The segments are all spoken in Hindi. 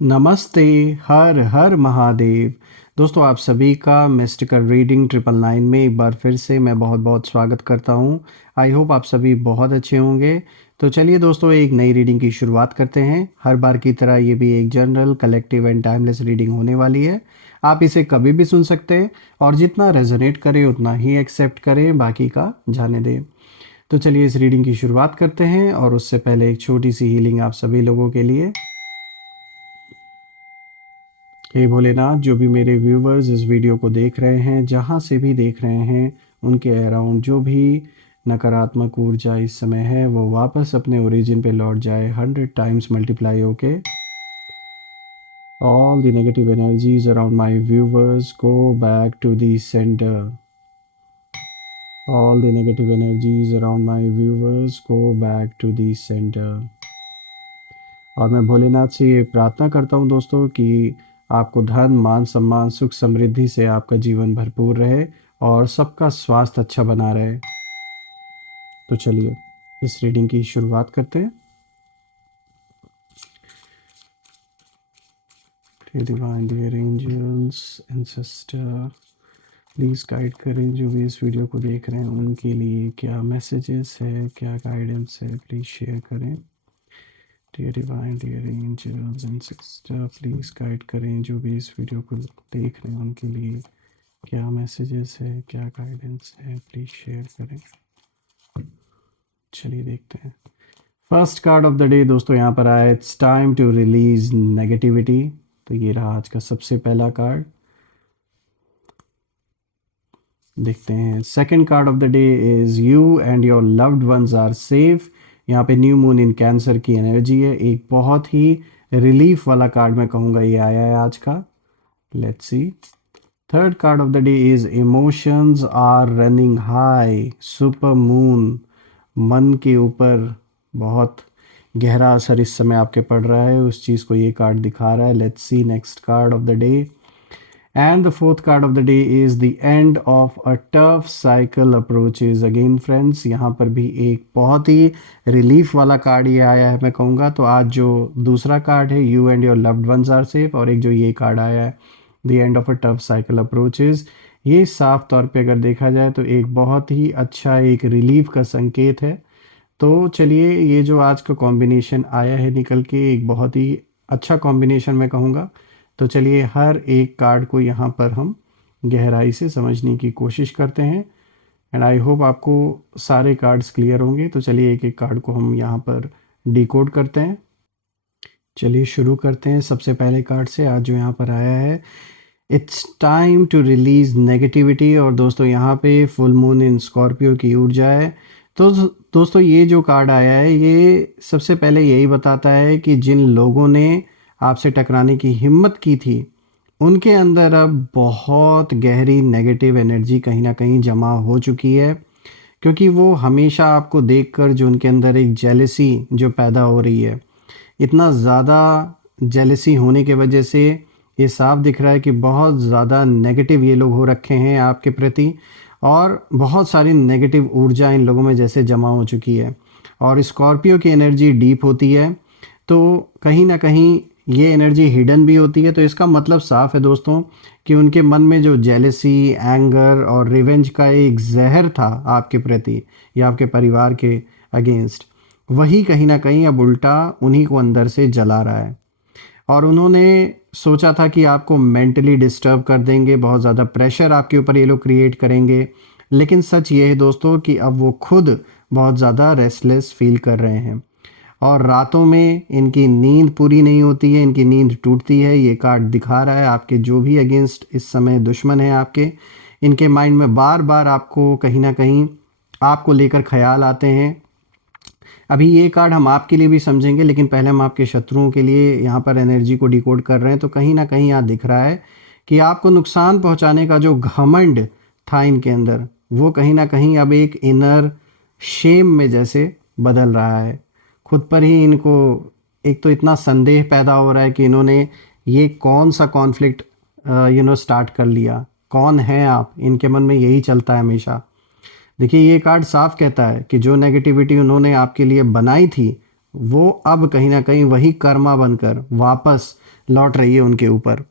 नमस्ते। हर हर महादेव। दोस्तों, आप सभी का मिस्टिकल रीडिंग 999 में एक बार फिर से मैं बहुत बहुत स्वागत करता हूं। आई होप आप सभी बहुत अच्छे होंगे। तो चलिए दोस्तों, एक नई रीडिंग की शुरुआत करते हैं। हर बार की तरह ये भी एक general, collective and timeless reading होने वाली है। आप इसे कभी भी सुन सकते हैं और जितना रेजोनेट करे उतना ही एक्सेप्ट करें, बाकी का जाने दें। तो चलिए इस रीडिंग की शुरुआत करते हैं और उससे पहले एक छोटी सी हीलिंग आप सभी लोगों के लिए। हे भोलेनाथ, जो भी मेरे व्यूवर्स इस वीडियो को देख रहे हैं, जहाँ से भी देख रहे हैं, उनके अराउंड जो भी नकारात्मक ऊर्जा इस समय है वो वापस अपने ओरिजिन पे लौट जाए 100 टाइम्स मल्टीप्लाई होके। All the negative energies around my viewers go back to the centre. All the negative energies around my viewers go back to the centre. और मैं भोलेनाथ से ये प्रार्थना करता हूँ दोस्तों कि आपको धन, मान, सम्मान, सुख, समृद्धि से आपका जीवन भरपूर रहे और सबका स्वास्थ्य अच्छा बना रहे। तो चलिए इस रीडिंग की शुरुआत करते हैं। Divine dear angels, ancestor, please guide करें जो भी इस वीडियो को देख रहे हैं उनके लिए क्या मैसेजेस है, क्या गाइडेंस है, प्लीज़ शेयर करें। Dear divine dear angels and sister, please guide करें जो भी इस वीडियो को देख रहे हैं उनके लिए क्या मैसेजेस है, क्या गाइडेंस है, प्लीज़ शेयर करें। चलिए देखते हैं। First card of the day दोस्तों यहाँ पर आया, it's time to release negativity. तो ये रहा आज का सबसे पहला कार्ड। देखते हैं second card of the day is you and your loved ones are safe. यहाँ पे न्यू मून इन कैंसर की एनर्जी है। एक बहुत ही रिलीफ वाला कार्ड मैं कहूँगा ये आया है आज का। Let's see. Third card of the day is emotions are running high. Super moon, मन के ऊपर बहुत गहरा असर इस समय आपके पड़ रहा है, उस चीज़ को ये कार्ड दिखा रहा है। Let's see next card of the day. And the fourth card of the day is the end of a tough cycle approaches again friends. यहाँ पर भी एक बहुत ही रिलीफ वाला कार्ड ये आया है मैं कहूँगा। तो आज जो दूसरा कार्ड है, you and your loved ones are safe, और एक जो ये कार्ड आया है, the end of a tough cycle approaches, ये साफ तौर पे अगर देखा जाए तो एक बहुत ही अच्छा एक रिलीफ का संकेत है। तो चलिए ये जो आज का कॉम्बिनेशन आया है निकल के, एक बहुत ही अच्छा कॉम्बिनेशन मैं कहूँगा। तो चलिए हर एक कार्ड को यहाँ पर हम गहराई से समझने की कोशिश करते हैं एंड आई होप आपको सारे कार्ड्स क्लियर होंगे। तो चलिए एक एक कार्ड को हम यहाँ पर डिकोड करते हैं। चलिए शुरू करते हैं सबसे पहले कार्ड से। आज जो यहाँ पर आया है, it's time to release negativity. और दोस्तों यहाँ पे फुल मून इन स्कॉर्पियो की ऊर्जा है। तो दोस्तों ये जो कार्ड आया है ये सबसे पहले यही बताता है कि जिन लोगों ने आपसे टकराने की हिम्मत की थी उनके अंदर अब बहुत गहरी नेगेटिव एनर्जी कहीं ना कहीं जमा हो चुकी है। क्योंकि वो हमेशा आपको देखकर जो उनके अंदर एक जेलसी जो पैदा हो रही है, इतना ज़्यादा जेलसी होने की वजह से ये साफ दिख रहा है कि बहुत ज़्यादा नेगेटिव ये लोग हो रखे हैं आपके प्रति, और बहुत सारी नेगेटिव ऊर्जा इन लोगों में जैसे जमा हो चुकी है। और स्कॉर्पियो की एनर्जी डीप होती है, तो कहीं ना कहीं ये एनर्जी हिडन भी होती है। तो इसका मतलब साफ है दोस्तों कि उनके मन में जो जेलसी, एंगर और रिवेंज का एक जहर था आपके प्रति या आपके परिवार के अगेंस्ट, वही कहीं ना कहीं अब उल्टा उन्हीं को अंदर से जला रहा है। और उन्होंने सोचा था कि आपको मेंटली डिस्टर्ब कर देंगे, बहुत ज़्यादा प्रेशर आपके ऊपर ये लोग क्रिएट करेंगे। लेकिन सच ये है दोस्तों कि अब वो खुद बहुत ज़्यादा रेस्टलेस फील कर रहे हैं और रातों में इनकी नींद पूरी नहीं होती है, इनकी नींद टूटती है। ये कार्ड दिखा रहा है आपके जो भी अगेंस्ट इस समय दुश्मन है आपके, इनके माइंड में बार बार आपको कहीं ना कहीं आपको लेकर ख्याल आते हैं। अभी ये कार्ड हम आपके लिए भी समझेंगे, लेकिन पहले हम आपके शत्रुओं के लिए यहाँ पर एनर्जी को डिकोड कर रहे हैं। तो कहीं ना कहीं यहाँ दिख रहा है कि आपको नुकसान पहुँचाने का जो घमंड था इनके अंदर, वो कहीं ना कहीं अब एक इनर शेम में जैसे बदल रहा है। खुद पर ही इनको एक तो इतना संदेह पैदा हो रहा है कि इन्होंने ये कौन सा कॉन्फ्लिक्ट स्टार्ट कर लिया, कौन है आप, इनके मन में यही चलता है हमेशा। देखिए ये कार्ड साफ कहता है कि जो नेगेटिविटी उन्होंने आपके लिए बनाई थी वो अब कहीं ना कहीं वही कर्मा बनकर वापस लौट रही है उनके ऊपर।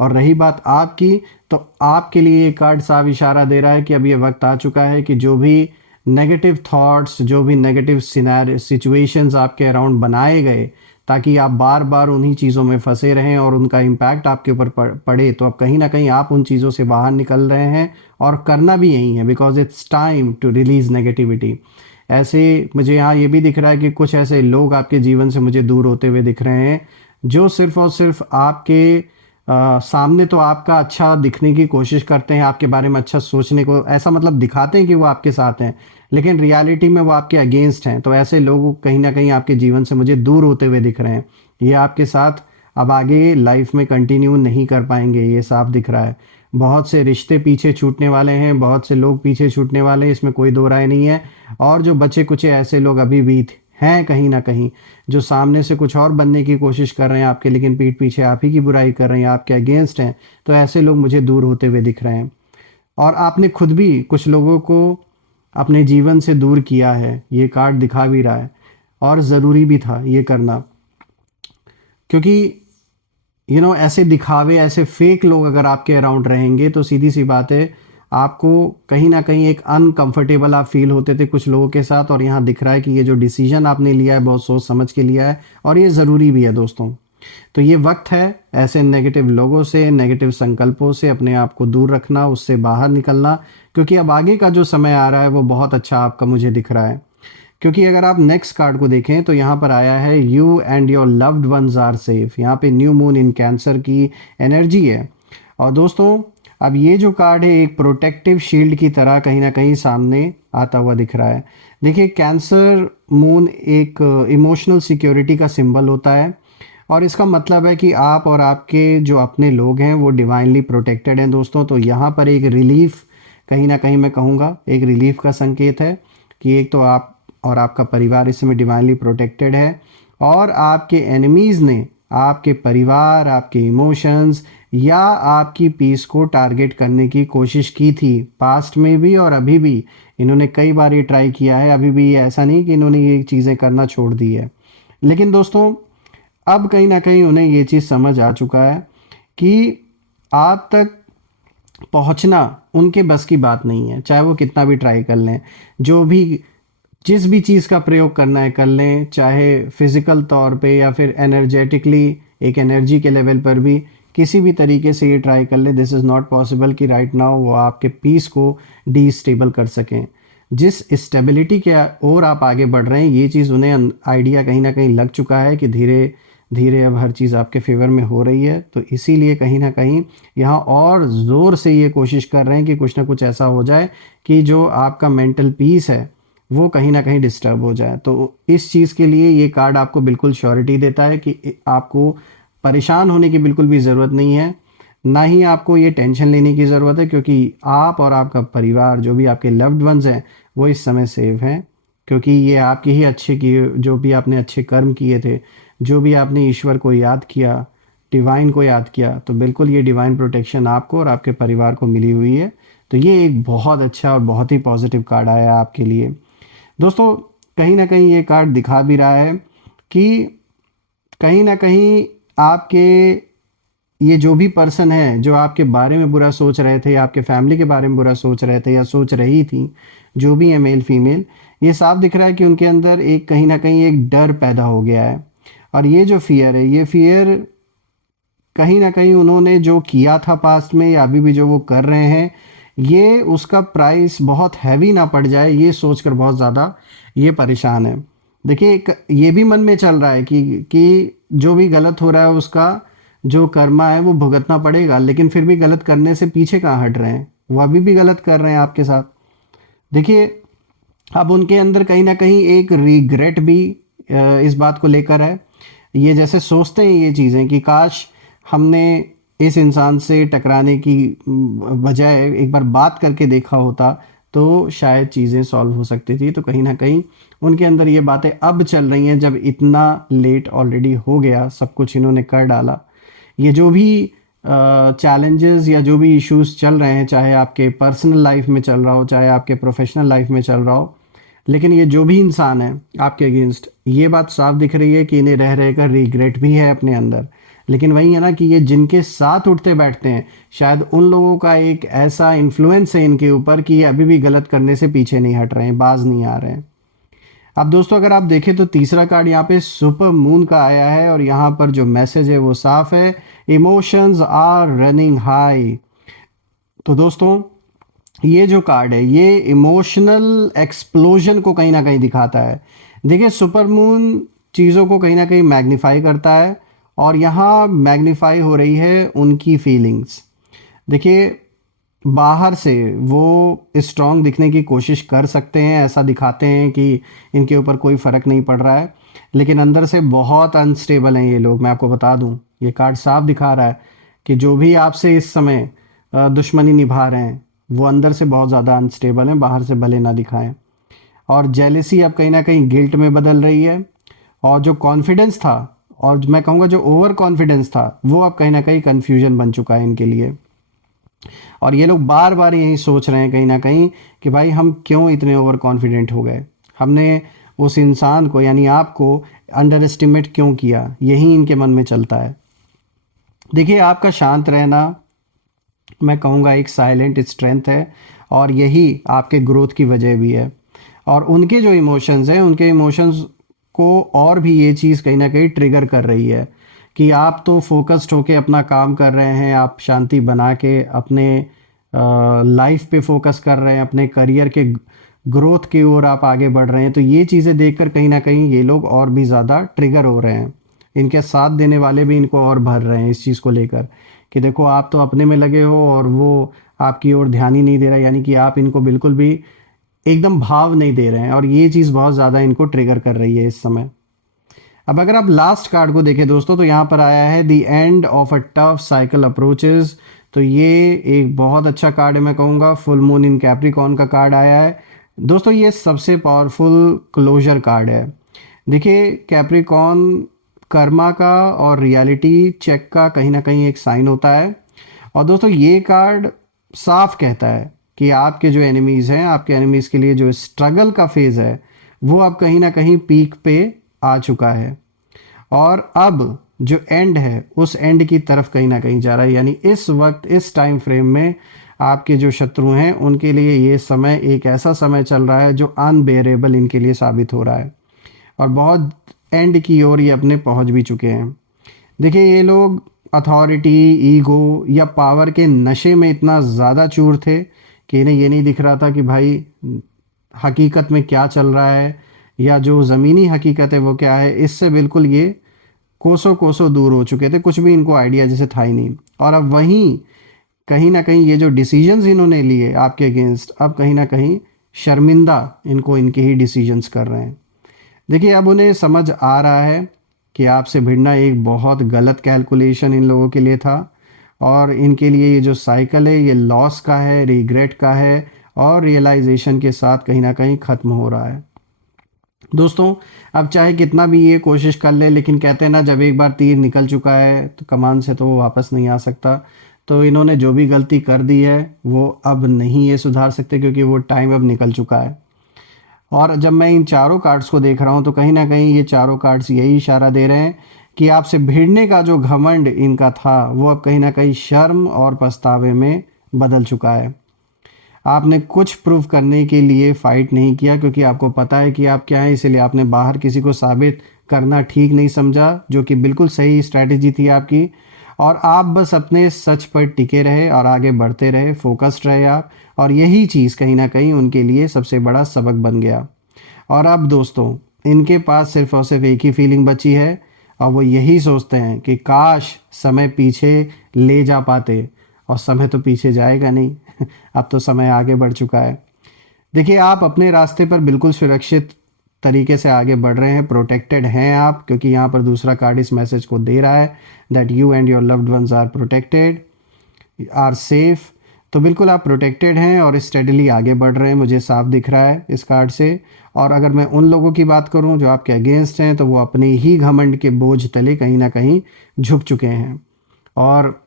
और रही बात आपकी, तो आपके लिए ये कार्ड साफ इशारा दे रहा है कि अब ये वक्त आ चुका है कि जो भी नेगेटिव थॉट्स, जो भी नेगेटिव सिचुएशंस आपके अराउंड बनाए गए ताकि आप बार बार उन्हीं चीज़ों में फंसे रहें और उनका इम्पैक्ट आपके ऊपर पड़े, तो अब कहीं ना कहीं आप उन चीज़ों से बाहर निकल रहे हैं और करना भी यही है, because it's time to release negativity. ऐसे मुझे यहाँ ये भी दिख रहा है कि कुछ ऐसे लोग आपके जीवन से मुझे दूर होते हुए दिख रहे हैं जो सिर्फ और सिर्फ आपके सामने तो आपका अच्छा दिखने की कोशिश करते हैं, आपके बारे में अच्छा सोचने को ऐसा मतलब दिखाते हैं कि वो आपके साथ हैं, लेकिन रियलिटी में वो आपके अगेंस्ट हैं। तो ऐसे लोग कहीं ना कहीं आपके जीवन से मुझे दूर होते हुए दिख रहे हैं। ये आपके साथ अब आगे लाइफ में कंटिन्यू नहीं कर पाएंगे, ये साफ दिख रहा है। बहुत से रिश्ते पीछे छूटने वाले हैं, बहुत से लोग पीछे छूटने वाले हैं, इसमें कोई दो राय नहीं है। और जो बचे कुचे ऐसे लोग अभी भी हैं कहीं ना कहीं, जो सामने से कुछ और बनने की कोशिश कर रहे हैं आपके, लेकिन पीठ पीछे आप ही की बुराई कर रहे हैं, आपके अगेंस्ट हैं, तो ऐसे लोग मुझे दूर होते हुए दिख रहे हैं। और आपने खुद भी कुछ लोगों को अपने जीवन से दूर किया है, ये कार्ड दिखा भी रहा है। और ज़रूरी भी था ये करना, क्योंकि ऐसे दिखावे, ऐसे फेक लोग अगर आपके अराउंड रहेंगे तो सीधी सी बात है, आपको कहीं ना कहीं एक अनकंफर्टेबल आप फील होते थे कुछ लोगों के साथ। और यहाँ दिख रहा है कि ये जो डिसीजन आपने लिया है बहुत सोच समझ के लिया है, और ये ज़रूरी भी है दोस्तों। तो ये वक्त है ऐसे नेगेटिव लोगों से, नेगेटिव संकल्पों से अपने आप को दूर रखना, उससे बाहर निकलना, क्योंकि अब आगे का जो समय आ रहा है वो बहुत अच्छा आपका मुझे दिख रहा है। क्योंकि अगर आप नेक्स्ट कार्ड को देखें तो यहाँ पर आया है you and your loved ones are safe. यहाँ पे न्यू मून इन कैंसर की एनर्जी है। और दोस्तों, अब ये जो कार्ड है एक प्रोटेक्टिव शील्ड की तरह कहीं ना कहीं सामने आता हुआ दिख रहा है। देखिए, कैंसर मून एक इमोशनल सिक्योरिटी का सिंबल होता है, और इसका मतलब है कि आप और आपके जो अपने लोग हैं वो डिवाइनली प्रोटेक्टेड हैं दोस्तों। तो यहाँ पर एक रिलीफ, कहीं ना कहीं मैं कहूँगा एक रिलीफ का संकेत है कि एक तो आप और आपका परिवार इस समय डिवाइनली प्रोटेक्टेड है, और आपके एनिमीज़ ने आपके परिवार, आपके इमोशंस या आपकी पीस को टारगेट करने की कोशिश की थी पास्ट में भी, और अभी भी इन्होंने कई बार ये ट्राई किया है। अभी भी ऐसा नहीं कि इन्होंने ये चीज़ें करना छोड़ दी है, लेकिन दोस्तों अब कहीं ना कहीं उन्हें ये चीज़ समझ आ चुका है कि आप तक पहुंचना उनके बस की बात नहीं है, चाहे वो कितना भी ट्राई कर लें। जो भी जिस भी चीज़ का प्रयोग करना है कर लें, चाहे फिज़िकल तौर पे या फिर एनर्जेटिकली, एक एनर्जी के लेवल पर भी किसी भी तरीके से ये ट्राई कर लें। दिस इज़ नॉट पॉसिबल कि राइट नाउ वो आपके पीस को डिस्टेबल कर सकें। जिस स्टेबिलिटी के ओर आप आगे बढ़ रहे हैं, ये चीज़ उन्हें आइडिया कहीं ना कहीं लग चुका है कि धीरे धीरे अब हर चीज़ आपके फेवर में हो रही है। तो इसीलिए कहीं ना कहीं यहाँ और ज़ोर से ये कोशिश कर रहे हैं कि कुछ ना कुछ ऐसा हो जाए कि जो आपका मेंटल पीस है वो कहीं ना कहीं डिस्टर्ब हो जाए। तो इस चीज़ के लिए ये कार्ड आपको बिल्कुल श्योरिटी देता है कि आपको परेशान होने की बिल्कुल भी ज़रूरत नहीं है, ना ही आपको ये टेंशन लेने की ज़रूरत है, क्योंकि आप और आपका परिवार, जो भी आपके लव्ड वंस हैं, वो इस समय सेफ हैं। क्योंकि ये आपके ही अच्छे किए, जो भी आपने अच्छे कर्म किए थे, जो भी आपने ईश्वर को याद किया, डिवाइन को याद किया, तो बिल्कुल ये डिवाइन प्रोटेक्शन आपको और आपके परिवार को मिली हुई है। तो ये एक बहुत अच्छा और बहुत ही पॉजिटिव कार्ड आया आपके लिए दोस्तों। कहीं ना कहीं ये कार्ड दिखा भी रहा है कि कहीं ना कहीं आपके ये जो भी पर्सन है जो आपके बारे में बुरा सोच रहे थे, या आपके फैमिली के बारे में बुरा सोच रहे थे या सोच रही थी, जो भी है मेल फीमेल, ये साफ दिख रहा है कि उनके अंदर एक कहीं ना कहीं एक डर पैदा हो गया है। और ये जो फियर है, ये फियर कहीं ना कहीं उन्होंने जो किया था पास्ट में या अभी भी जो वो कर रहे हैं, ये उसका प्राइस बहुत हैवी ना पड़ जाए, ये सोचकर बहुत ज़्यादा ये परेशान है। देखिए, ये भी मन में चल रहा है कि जो भी गलत हो रहा है उसका जो कर्मा है वो भुगतना पड़ेगा, लेकिन फिर भी गलत करने से पीछे कहाँ हट रहे हैं, वो अभी भी गलत कर रहे हैं आपके साथ। देखिए, अब उनके अंदर कहीं ना कहीं एक रिग्रेट भी इस बात को लेकर है। ये जैसे सोचते हैं ये चीज़ें कि काश हमने इस इंसान से टकराने की बजाय एक बार बात करके देखा होता तो शायद चीज़ें सॉल्व हो सकती थी। तो कहीं ना कहीं उनके अंदर ये बातें अब चल रही हैं, जब इतना लेट ऑलरेडी हो गया, सब कुछ इन्होंने कर डाला। ये जो भी चैलेंजेस या जो भी इश्यूज चल रहे हैं, चाहे आपके पर्सनल लाइफ में चल रहा हो, चाहे आपके प्रोफेशनल लाइफ में चल रहा हो, लेकिन ये जो भी इंसान है आपके अगेंस्ट, ये बात साफ दिख रही है कि इन्हें रह रह कर रिग्रेट भी है अपने अंदर। लेकिन वही है ना कि ये जिनके साथ उठते बैठते हैं, शायद उन लोगों का एक ऐसा इन्फ्लुएंस है इनके ऊपर कि ये अभी भी गलत करने से पीछे नहीं हट रहे हैं, बाज नहीं आ रहे हैं। अब दोस्तों अगर आप देखें तो तीसरा कार्ड यहाँ पे सुपर मून का आया है, और यहाँ पर जो मैसेज है वो साफ है, इमोशंस आर रनिंग हाई। तो दोस्तों ये जो कार्ड है ये इमोशनल एक्सप्लोजन को कहीं ना कहीं दिखाता है। देखिए सुपर मून चीज़ों को कहीं ना कहीं मैग्नीफाई करता है, और यहाँ मैग्नीफाई हो रही है उनकी फीलिंग्स। देखिए बाहर से वो स्ट्रांग दिखने की कोशिश कर सकते हैं, ऐसा दिखाते हैं कि इनके ऊपर कोई फ़र्क नहीं पड़ रहा है, लेकिन अंदर से बहुत अनस्टेबल हैं ये लोग। मैं आपको बता दूं, ये कार्ड साफ दिखा रहा है कि जो भी आपसे इस समय दुश्मनी निभा रहे हैं वो अंदर से बहुत ज़्यादा अनस्टेबल हैं, बाहर से भले ना दिखाएं। और जेलेसी अब कहीं ना कहीं गिल्ट में बदल रही है, और जो कॉन्फिडेंस था, और मैं कहूँगा जो ओवर कॉन्फिडेंस था, वो अब कहीं ना कहीं कन्फ्यूजन बन चुका है इनके लिए। और ये लोग बार बार यही सोच रहे हैं कहीं ना कहीं कि भाई हम क्यों इतने ओवर कॉन्फिडेंट हो गए, हमने उस इंसान को यानी आपको अंडर एस्टिमेट क्यों किया, यही इनके मन में चलता है। देखिए आपका शांत रहना मैं कहूँगा एक साइलेंट स्ट्रेंथ है, और यही आपके ग्रोथ की वजह भी है। और उनके जो इमोशंस हैं, उनके इमोशंस को और भी ये चीज़ कहीं ना कहीं ट्रिगर कर रही है कि आप तो फोकस्ड होके अपना काम कर रहे हैं, आप शांति बना के अपने लाइफ पे फोकस कर रहे हैं, अपने करियर के ग्रोथ की ओर आप आगे बढ़ रहे हैं। तो ये चीज़ें देखकर कहीं ना कहीं ये लोग और भी ज़्यादा ट्रिगर हो रहे हैं। इनके साथ देने वाले भी इनको और भर रहे हैं इस चीज़ को लेकर कि देखो आप तो अपने में लगे हो और वो आपकी ओर ध्यान ही नहीं दे रहा, यानी कि आप इनको बिल्कुल भी एकदम भाव नहीं दे रहे हैं, और ये चीज़ बहुत ज़्यादा इनको ट्रिगर कर रही है इस समय। अब अगर आप लास्ट कार्ड को देखें दोस्तों, तो यहाँ पर आया है the end of a tough cycle approaches. तो ये एक बहुत अच्छा कार्ड है, मैं कहूँगा फुल मून इन कैप्रिकॉर्न का कार्ड आया है। दोस्तों ये सबसे पावरफुल क्लोजर कार्ड है। देखिए कैप्रिकॉर्न कर्मा का और रियलिटी चेक का कहीं ना कहीं एक साइन होता है। और दोस्तों ये कार्ड साफ कहता है कि आपके जो एनिमीज़ हैं, आपके एनिमीज़ के लिए जो स्ट्रगल का फेज़ है वो अब कहीं ना कहीं पीक पे आ चुका है, और अब जो एंड है उस एंड की तरफ कहीं ना कहीं जा रहा है। यानी इस वक्त इस टाइम फ्रेम में आपके जो शत्रु हैं उनके लिए ये समय एक ऐसा समय चल रहा है जो अनबेरेबल इनके लिए साबित हो रहा है, और बहुत एंड की ओर ये अपने पहुंच भी चुके हैं। देखिए ये लोग अथॉरिटी, ईगो या पावर के नशे में इतना ज़्यादा चूर थे कि इन्हें ये नहीं दिख रहा था कि भाई हकीकत में क्या चल रहा है, या जो ज़मीनी हकीकत है वो क्या है। इससे बिल्कुल ये कोसों कोसों दूर हो चुके थे, कुछ भी इनको आइडिया जैसे था ही नहीं। और अब वहीं कहीं ना कहीं ये जो डिसीजंस इन्होंने लिए आपके अगेंस्ट, अब कहीं ना कहीं शर्मिंदा इनको इनके ही डिसीजंस कर रहे हैं। देखिए अब उन्हें समझ आ रहा है कि आपसे भिड़ना एक बहुत गलत कैलकुलेशन इन लोगों के लिए था, और इनके लिए ये जो साइकिल है ये लॉस का है, रिग्रेट का है, और रियलाइजेशन के साथ कहीं ना कहीं ख़त्म हो रहा है। दोस्तों अब चाहे कितना भी ये कोशिश कर ले, लेकिन कहते हैं ना जब एक बार तीर निकल चुका है तो कमान से तो वो वापस नहीं आ सकता। तो इन्होंने जो भी गलती कर दी है वो अब नहीं ये सुधार सकते, क्योंकि वो टाइम अब निकल चुका है। और जब मैं इन चारों कार्ड्स को देख रहा हूँ तो कहीं ना कहीं ये चारों कार्ड्स यही इशारा दे रहे हैं कि आपसे भिड़ने का जो घमंड इनका था वो अब कहीं ना कहीं शर्म और पछतावे में बदल चुका है। आपने कुछ प्रूव करने के लिए फाइट नहीं किया, क्योंकि आपको पता है कि आप क्या हैं, इसलिए आपने बाहर किसी को साबित करना ठीक नहीं समझा, जो कि बिल्कुल सही स्ट्रैटेजी थी आपकी। और आप बस अपने सच पर टिके रहे और आगे बढ़ते रहे, फोकस्ड रहे आप, और यही चीज़ कहीं ना कहीं उनके लिए सबसे बड़ा सबक बन गया। और अब दोस्तों इनके पास सिर्फ और सिर्फ एक ही फीलिंग बची है, और वो यही सोचते हैं कि काश समय पीछे ले जा पाते, और समय तो पीछे जाएगा नहीं अब तो समय आगे बढ़ चुका है। देखिए आप अपने रास्ते पर बिल्कुल सुरक्षित तरीके से आगे बढ़ रहे हैं, प्रोटेक्टेड हैं आप, क्योंकि यहाँ पर दूसरा कार्ड इस मैसेज को दे रहा है that you and your loved ones are protected, are safe. तो बिल्कुल आप प्रोटेक्टेड हैं और स्टेडली आगे बढ़ रहे हैं, मुझे साफ दिख रहा है इस कार्ड से। और अगर मैं उन लोगों की बात करूं जो आपके अगेंस्ट हैं, तो वो अपने ही घमंड के बोझ तले कहीं ना कहीं झुक चुके हैं, और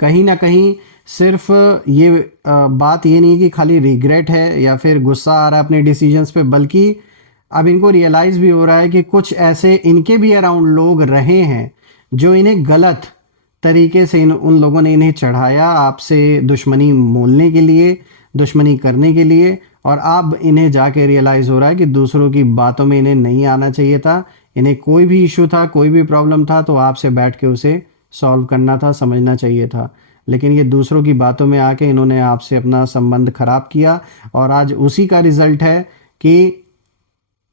कहीं ना कहीं सिर्फ ये बात ये नहीं कि खाली रिग्रेट है या फिर गुस्सा आ रहा है अपने डिसीजंस पे, बल्कि अब इनको रियलाइज़ भी हो रहा है कि कुछ ऐसे इनके भी अराउंड लोग रहे हैं जो इन्हें गलत तरीके से उन लोगों ने इन्हें चढ़ाया आपसे दुश्मनी मोलने के लिए, दुश्मनी करने के लिए। और अब इन्हें जाके रियलाइज़ हो रहा है कि दूसरों की बातों में इन्हें नहीं आना चाहिए था। इन्हें कोई भी इशू था, कोई भी प्रॉब्लम था तो आपसे बैठ के उसे सॉल्व करना था, समझना चाहिए था। लेकिन ये दूसरों की बातों में आके इन्होंने आपसे अपना संबंध खराब किया, और आज उसी का रिजल्ट है कि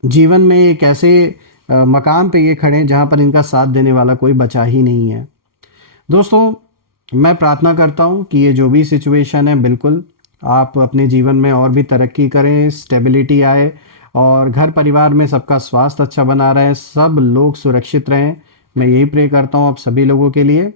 जीवन में एक ऐसे मकाम पे ये खड़े हैं जहाँ पर इनका साथ देने वाला कोई बचा ही नहीं है। दोस्तों, मैं प्रार्थना करता हूँ कि ये जो भी सिचुएशन है, बिल्कुल आप अपने जीवन में और भी तरक्की करें, स्टेबिलिटी आए, और घर परिवार में सबका स्वास्थ्य अच्छा बना रहे, सब लोग सुरक्षित रहें। मैं यही प्रे करता हूँ आप सभी लोगों के लिए।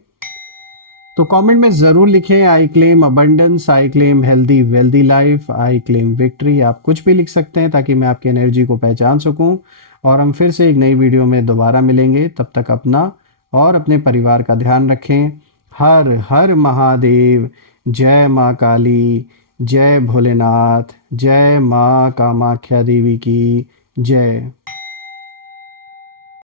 तो कमेंट में ज़रूर लिखें, I claim abundance, I claim healthy wealthy life, I claim victory. आप कुछ भी लिख सकते हैं ताकि मैं आपकी एनर्जी को पहचान सकूं। और हम फिर से एक नई वीडियो में दोबारा मिलेंगे। तब तक अपना और अपने परिवार का ध्यान रखें। हर हर महादेव। जय माँ काली, जय भोलेनाथ, जय माँ कामाख्या देवी की जय।